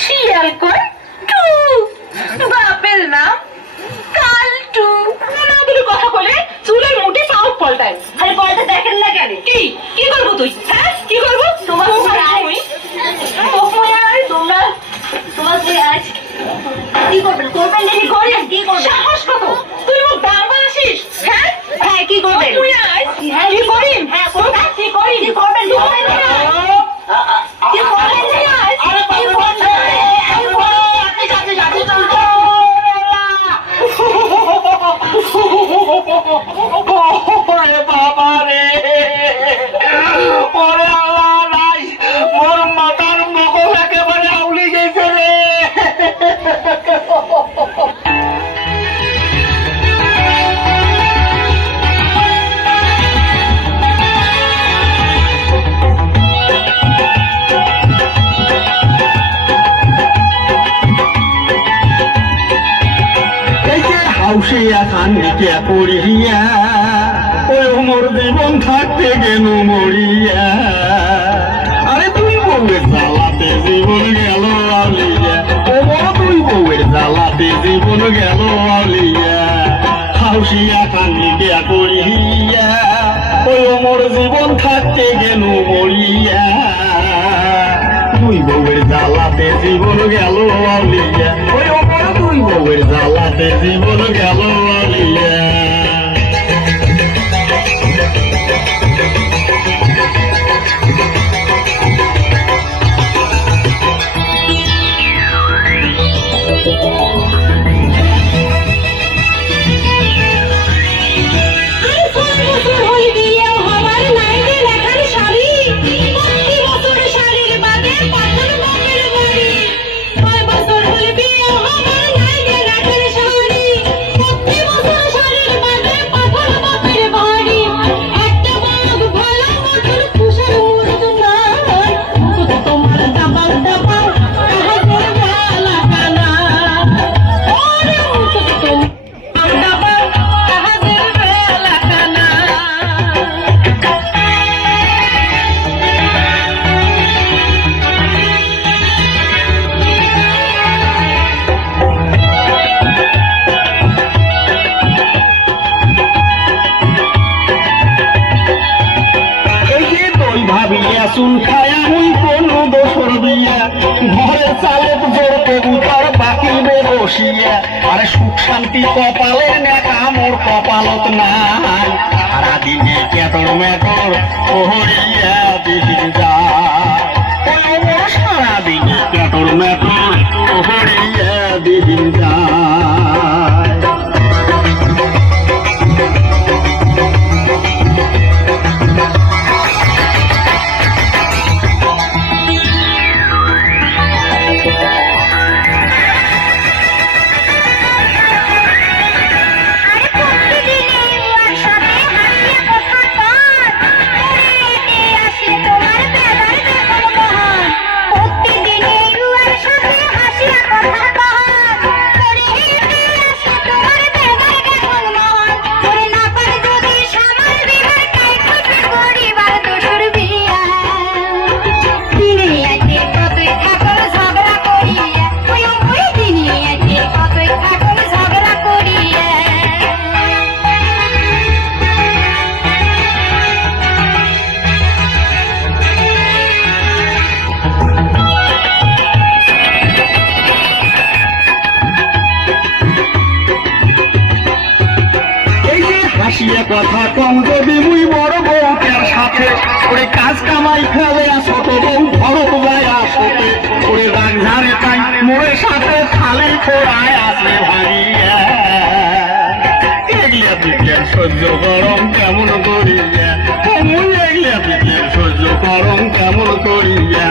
শিয়াল কয় টু, বাপের নাম কালটু। না বলে কথা বলে চুলের মুঠি পাও পাল্টায়। আরে বয়টা দেখেন না কেন? কি কি করবো তুই? হ্যাঁ কি করবো? তোমার তোমরা তোমার আজ কি করবেন? করবেন দেখি করেন। কি করবেন? সাহস কত? তুই মুখ বাংলা আসিস? হ্যাঁ হ্যাঁ কি করবেন? তুই আজ কি করিম? হ্যাঁ কি করিম? কি করবেন? কি করবেন? বাবা রে, ওরে আল্লাহ নাই, মোর মাথার মগজ একেবারে আউলি গেছে রে। হাউসিয়া কান্দিকে পড়িয়া ওই মোর জীবন থাকতে গেল মরিয়া। আরে তুই বউয়ের জ্বালাতে জীবন গেল আউলিয়া, ও বড় তুই বউয়ের জ্বালাতে জীবন গেল আউলিয়া। হাউসিয়া কান্দিকে পড়িয়া ওই মোর জীবন থাকতে গেল মরিয়া। তুই বউয়ের জ্বালাতে জীবন গেল আউলিয়া, ওই বড় তুই বউয়ের জ্বালাতে জীবন গেল আউলিয়া। চুল খায়া মুই কোন দোসর দিয়া ঘরে চালে জোর কবুতর বাকি বসিয়া। আরে সুখ শান্তি কপালের নেকা মোর কপালত নাই, সারাদিনে কেটর মেটর ওহরিয়া দিন যায়। সারাদিনে কেটর মেটর ওহরিয়া দিন যায়। কথা কম যদি মুই বড় বউটার সাথে ওরে কাজ কামাই ফেলে ছোট বউ ভরত যায় আসতে ওরে রাগ ঝাড়ে তাই মোড়ের সাথে খালি খোড়ায় আসে ভাঙিয়া। এগলিয়া পিঠের সহ্য গরম কেমন করিয়া, মুই এগলিয়া পিঠের সহ্য গরম কেমন করিয়া।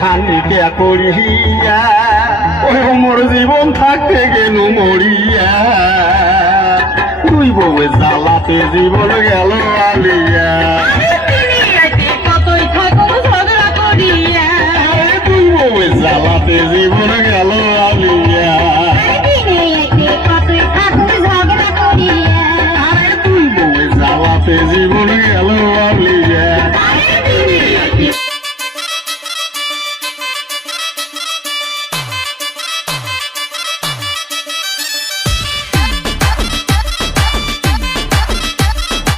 খানিকে করিয়া ওই মোর জীবন থাকতে গেল মরিয়া দুই বউয়ে জ্বালাতে জীবন গেল আলিয়া